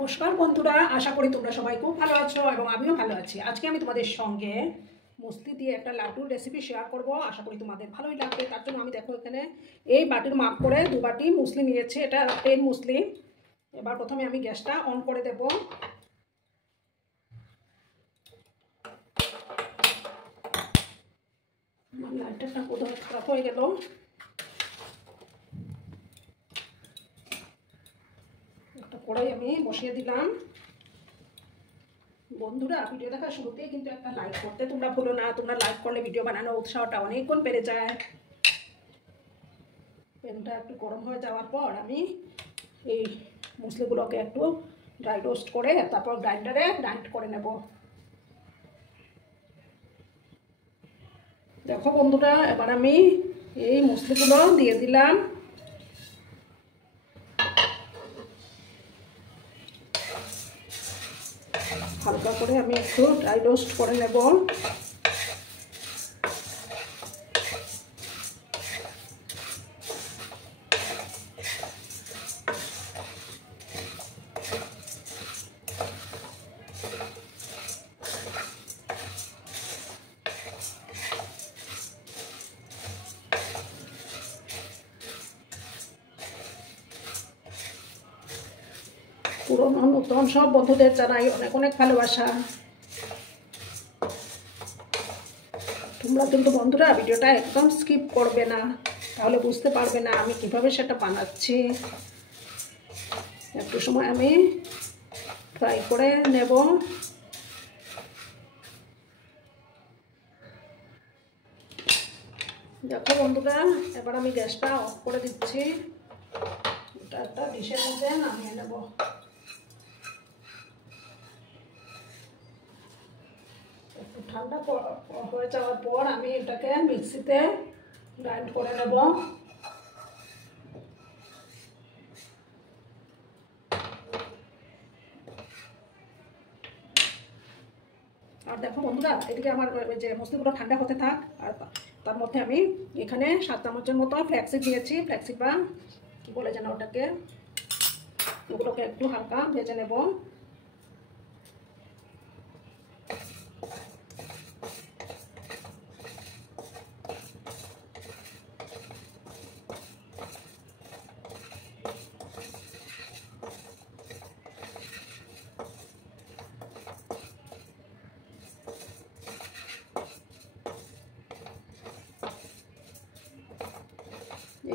নমস্কার বন্ধুরা, আশা করি তোমরা সবাই খুব ভালো আছো এবং আমিও ভালো আছি। আজকে আমি তোমাদের সঙ্গে মুসলি দিয়ে একটা লাড্ডুর রেসিপি শেয়ার করব। আশা করি তোমাদের ভালোই লাগবে। তার জন্য আমি দেখো এখানে এই বাটির মাপ করে 2 বাটি মুসলি নিয়েছি। এটা প্লেন মুসলি। এবার প্রথমে আমি গ্যাসটা অন করে দেব। আমার লাইটারটা কোথাও খারাপ হয়ে গেল। একটা কড়াই আমি বসিয়ে দিলাম। বন্ধুরা, ভিডিও দেখার শুরুতেই কিন্তু একটা লাইক করতে তোমরা ভুলো না। তোমরা লাইক করলে ভিডিও বানানোর উৎসাহটা অনেক গুণ বেড়ে যায়। প্যানটা একটু গরম হয়ে যাওয়ার পর আমি এই মুসলিগুলোকে একটু ড্রাই রোস্ট করে তারপর গ্রাইন্ডারে গ্রাইন্ড করে নেব। দেখো বন্ধুরা, এবার আমি এই মুসলিগুলো দিয়ে দিলাম। হালকা করে আমি একটু ড্রাই রোস্ট করে নেব। পুরনো নতুন সব বন্ধুদের জানাই অনেক অনেক ভালোবাসা। তোমরা কিন্তু বন্ধুরা ভিডিওটা একদম স্কিপ করবে না, তাহলে বুঝতে পারবে না আমি কিভাবে সেটা বানাচ্ছি। একটু সময় আমি ফ্রাই করে নেব। দেখো বন্ধুরা, এবার আমি গ্যাসটা অফ করে দিচ্ছি। এটা একটা ডিশের মধ্যে নামিয়ে নেব। একটু ঠান্ডা হয়ে যাওয়ার পর আমি এটাকে মিক্সিতে গ্রাইন্ড করে নেব। আর দেখো বন্ধুরা, এদিকে আমার যে মুসলিগুলো ঠান্ডা হতে থাক। আর তার মধ্যে আমি এখানে 7 চামচের মতো ফ্ল্যাক্সিড নিয়েছি। ফ্ল্যাক্সিড বা কী বলে যেন ওটাকে, ওগুলোকে একটু হালকা ভেজে নেব।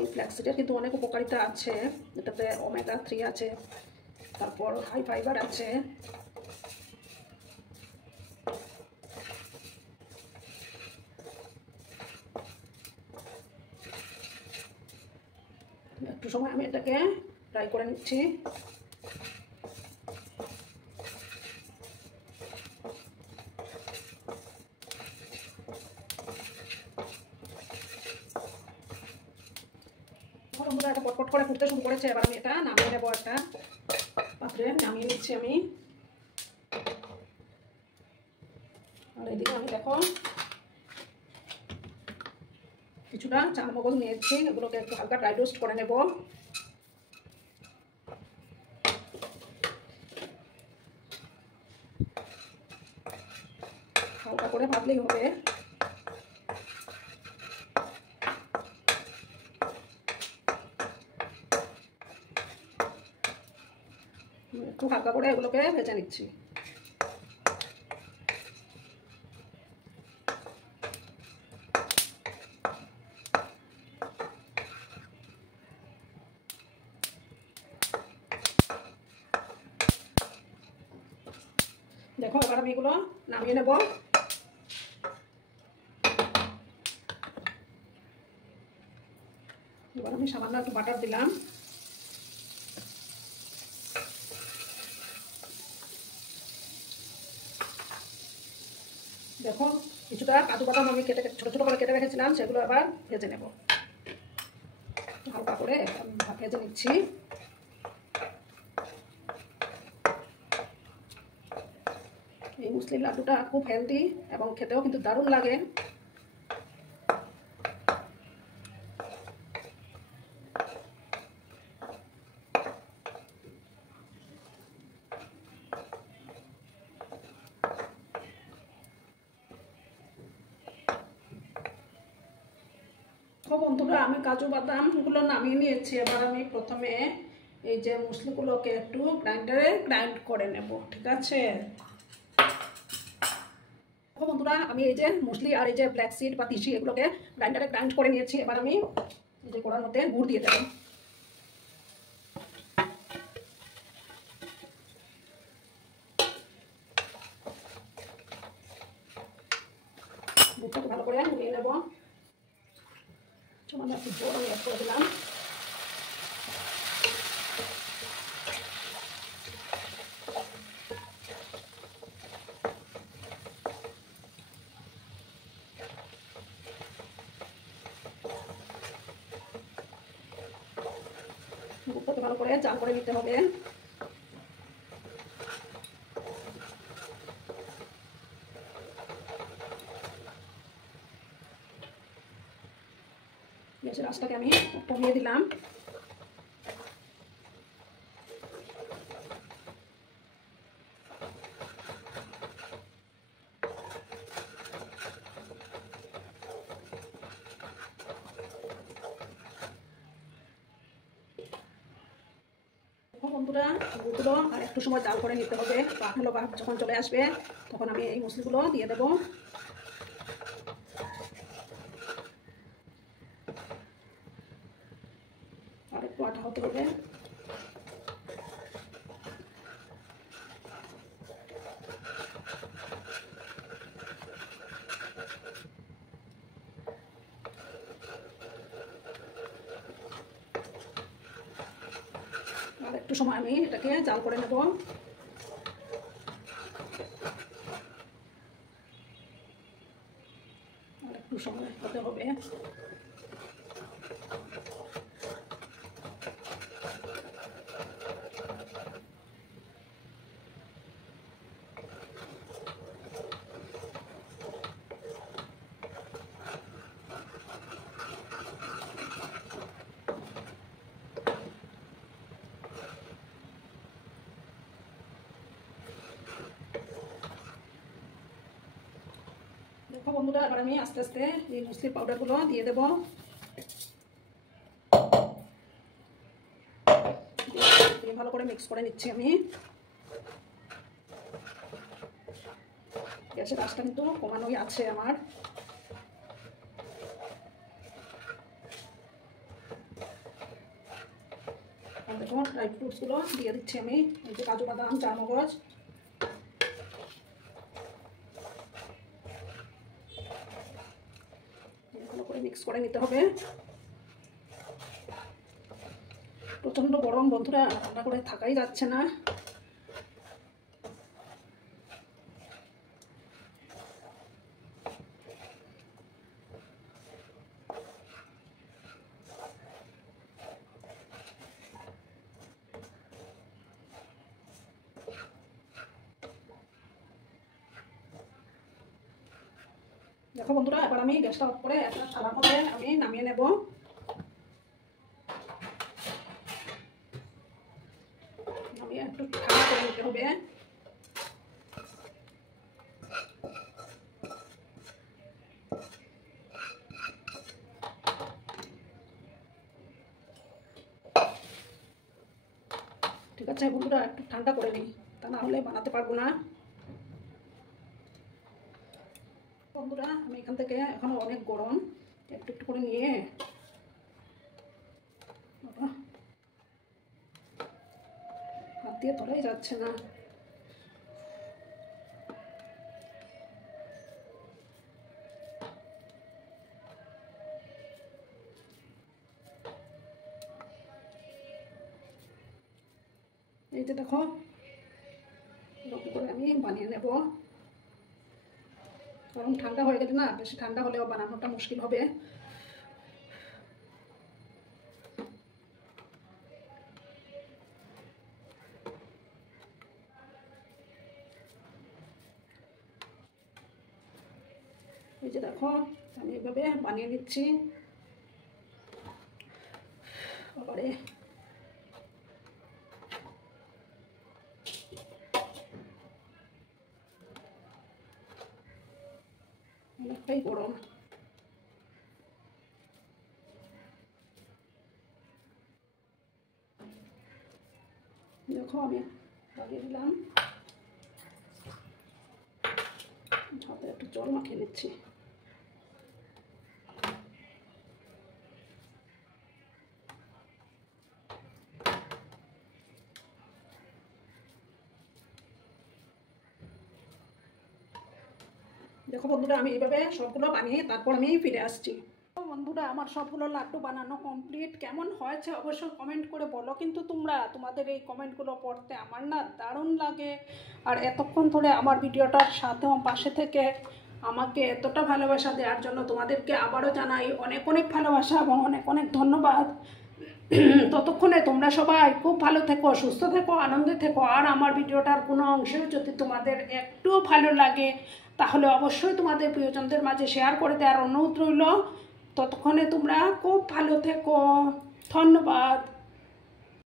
এই ফ্ল্যাক্সিডের কিন্তু অনেক উপকারিতা আছে। এটাতে ওমেগা 3 আছে, তারপর হাই ফাইবার আছে। একটু সময় আমি এটাকে ফ্রাই করে নিচ্ছি। বন্ধুরা, এটা পটপট করে ফুটতে শুরু করেছে। এবার আমি এটা নামিয়ে নেবো। একটা পাত্রে নামিয়ে নিচ্ছি আমি। আর এদিকে আমি দেখো কিছুটা চালমগজ নিয়েছি। এগুলোকে একটু হালকা ড্রাই রোস্ট করে নেব। হালকা করে ভাজলেই হবে। একটু হালকা করে এগুলোকে ভেজে নিচ্ছি। দেখো, এবার আমি এগুলো নামিয়ে নেব। এবার আমি সামান্য একটু বাটার দিলাম। দেখো, কিছুটা কাজু বাদাম আমি ছোট ছোট করে কেটে রেখেছিলাম, সেগুলো আবার ভেজে নেব। হালকা করে ভেজে নিচ্ছি। এই মুসলিম লাড্ডুটা খুব হেলদি এবং খেতেও কিন্তু দারুণ লাগে। বন্ধুরা, আমি কাজু বাদামগুলো নামিয়ে নিয়েছি। এবার আমি প্রথমে এই যে মুসলিগুলোকে একটু গ্রাইন্ডারে গ্রাইন্ড করে নেব, ঠিক আছে? বন্ধুরা, আমি এই যে মুসলি আর এই যে ব্ল্যাক সিড বা তিসি এগুলোকে গ্রাইন্ডারে গ্রাইন্ড করে নিয়েছি। এবার আমি এই যে কড়ার মধ্যে গুড় দিয়ে দেবো। গুড়টাকে ভালো করে গুলিয়ে নেব। সামান্য একটু জল আমি অ্যাড করে দিলাম। গুড়টাকে ভালো করে জাল করে নিতে হবে। গ্যাসের আঁচটাকে আমি কমিয়ে দিলাম। বন্ধুরা, গুড়গুলো আর একটু সময় জাল করে নিতে হবে। আঠালো ভাব যখন চলে আসবে তখন আমি এই মুসলিগুলো দিয়ে দেবো। আর একটু আটা হতে হবে। আর একটু সময় আমি এটাকে জাল করে নেব। আর একটু সময় হতে হবে। দেখো বন্ধুরা, এবার আমি আস্তে আস্তে এই মুসলির পাউডারগুলো দিয়ে দেবো। ভালো করে মিক্স করে নিচ্ছি আমি। গ্যাসের আঁচটা কিন্তু কমানোই আছে আমার। দেখো ড্রাই ফ্রুটসগুলো দিয়ে দিচ্ছি আমি। এই যে কাজু বাদাম, চারমগজ, ভালো করে মিক্স করে নিতে হবে। প্রচন্ড গরম বন্ধুরা, রান্না করে থাকাই যাচ্ছে না। দেখো বন্ধুরা, এবার আমি গ্যাসটা অফ করে একটা থালার মধ্যে আমি নামিয়ে নেব। নামিয়ে একটু ঠান্ডা করে নিতে হবে। ঠিক আছে বন্ধুরা, একটু ঠান্ডা করে নিই, তা না হলে বানাতে পারবো না। বন্ধুরা, আমি এখান থেকে এখনো অনেক গরম, একটু একটু করে নিয়ে হাত দিয়ে ধরাই যাচ্ছে না। এই যে দেখো, এরকম করে আমি বানিয়ে নেব। কারণ ঠান্ডা হয়ে গেলে না, বেশি ঠান্ডা হলেও বানানোটা মুশকিল হবে। এই যে দেখো, আমি এভাবে বানিয়ে নিচ্ছি। বাবারে, অনেকটাই গরম। দেখো আমি লাগিয়ে দিলাম, হাতে একটু জল মাখিয়ে নিচ্ছি। দেখো বন্ধুরা, আমি এইভাবে সবগুলো বানিয়ে তারপর আমি ফিরে আসছি। তো বন্ধুরা, আমার সবগুলো লাড্ডু বানানো কমপ্লিট। কেমন হয়েছে অবশ্যই কমেন্ট করে বলো, কিন্তু তোমাদের এই কমেন্টগুলো পড়তে আমার না দারুণ লাগে। আর এতক্ষণ ধরে আমার ভিডিওটার সাথে পাশে থেকে আমাকে এতটা ভালোবাসা দেওয়ার জন্য তোমাদেরকে আবারও জানাই অনেক অনেক ভালোবাসা এবং অনেক অনেক ধন্যবাদ। ততক্ষণে তোমরা সবাই খুব ভালো থেকো, সুস্থ থেকো, আনন্দে থেকো। আর আমার ভিডিওটার কোনো অংশেও যদি তোমাদের একটুও ভালো লাগে তাহলে অবশ্যই তোমাদের প্রিয়জনদের মাঝে শেয়ার করে দেওয়ার অনুরোধ রইল। ততক্ষণে তোমরা খুব ভালো থেকো। ধন্যবাদ।